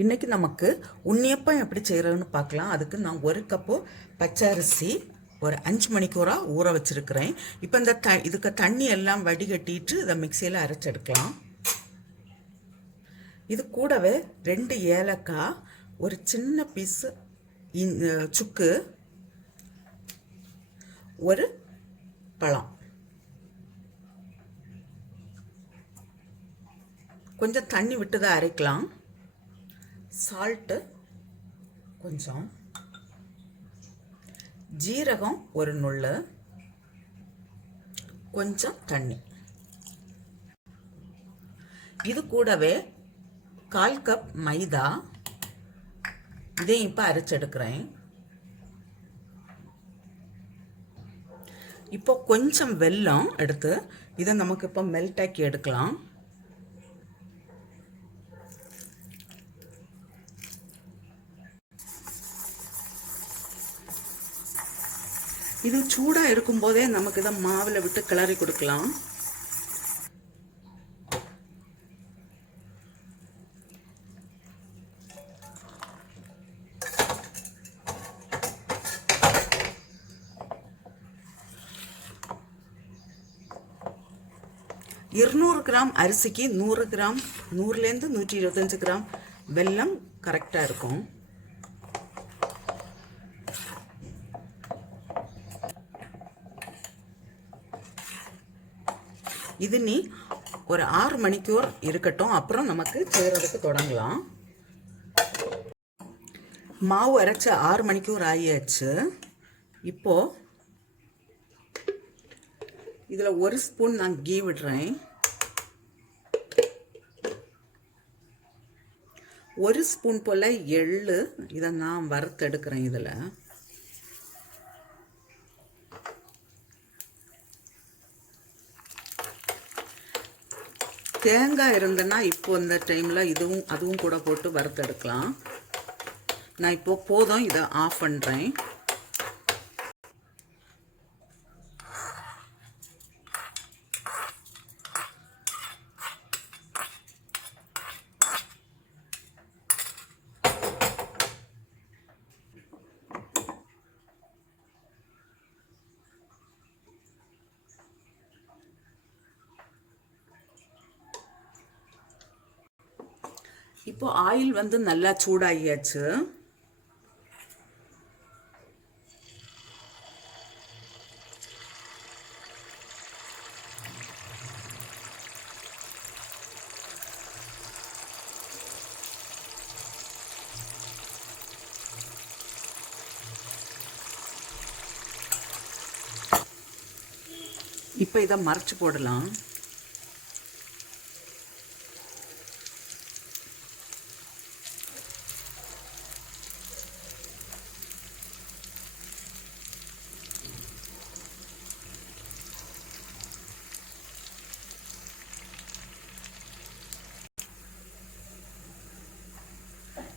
இன்றைக்கி நமக்கு உண்ணியப்பம் எப்படி செய்கிறதுன்னு பார்க்கலாம். அதுக்கு நான் 1 கப்பு பச்சரிசி ஒரு 5 மணிக்கூராக ஊற வச்சுருக்கிறேன். இப்போ இந்த இதுக்கு தண்ணி எல்லாம் வடிகட்டிட்டு இதை மிக்சியில் அரைச்செடுக்கலாம். இது கூடவே 2 ஏலக்காய், ஒரு சின்ன பீஸு சுக்கு, ஒரு பழம், கொஞ்சம் தண்ணி விட்டு தான் அரைக்கலாம். சால்ட்டு கொஞ்சம், ஜீரகம் ஒரு நுள்ளு, கொஞ்சம் தண்ணி. இது கூடவே 1/4 கப் மைதா, இதையும் இப்போ அரைச்செடுக்கிறேன். இப்போ கொஞ்சம் வெல்லம் எடுத்து இதை நமக்கு இப்போ மெல்ட் ஆக்கி எடுக்கலாம். இது சூடாக இருக்கும்போதே நமக்கு இதை மாவில் விட்டு கிளறி கொடுக்கலாம். இருநூறு கிராம் அரிசிக்கு 100 கிராம், 100லேருந்து 125 கிராம் வெல்லம் கரெக்டாக இருக்கும். இது நீ ஒரு 6 மணிக்கூர் இருக்கட்டும், அப்புறம் நமக்கு செய்கிறதுக்கு தொடங்கலாம். மாவு அரைச்ச 6 மணிக்கூர் ஆகியாச்சு. இப்போது இதில் 1 ஸ்பூன் நான் கீ விடுறேன். 1 ஸ்பூன் போல் எள்ளு, இதை நான் வறுத்தெடுக்கிறேன். இதில் தேங்காய் இருந்தேன்னா இப்போ இந்த டைமில் அதுவும் கூட போட்டு வறுத்தெடுக்கலாம். நான் இப்போ போதும், இதை ஆஃப் பண்ணுறேன். இப்போ ஆயில் வந்து நல்லா சூடாகியாச்சு. இப்போ இதை மறைச்சு போடலாம்.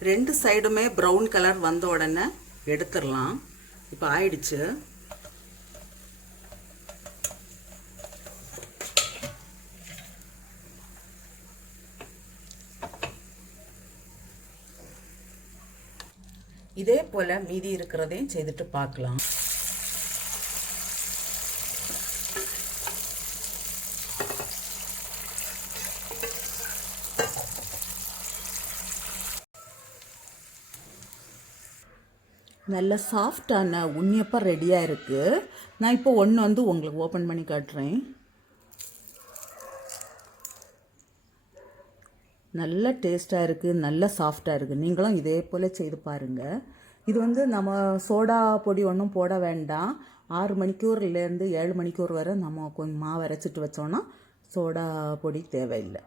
ரெண்டு சைடுமே ப்ரௌன் கலர் வந்த உடனே எடுத்துடலாம். இப்போ ஆயிடுச்சு. இதே போல் மீதி இருக்கிறதையும் செய்துட்டு பார்க்கலாம். நல்ல சாஃப்டான உண்ணியப்பம் ரெடியாக இருக்குது. நான் இப்போ ஒன்று வந்து உங்களுக்கு ஓப்பன் பண்ணி காட்டுறேன். நல்ல டேஸ்ட்டாக இருக்குது, நல்ல சாஃப்டாக இருக்குது. நீங்களும் இதே போல் செய்து பாருங்கள். இது வந்து நம்ம சோடா பொடி ஒன்றும் போட வேண்டாம். 6 மணிக்கூர்லேருந்து 7 மணிக்கூர் வரை நம்ம கொஞ்சம் மாவு அரைச்சிட்டு வச்சோன்னா சோடா பொடி தேவையில்லை.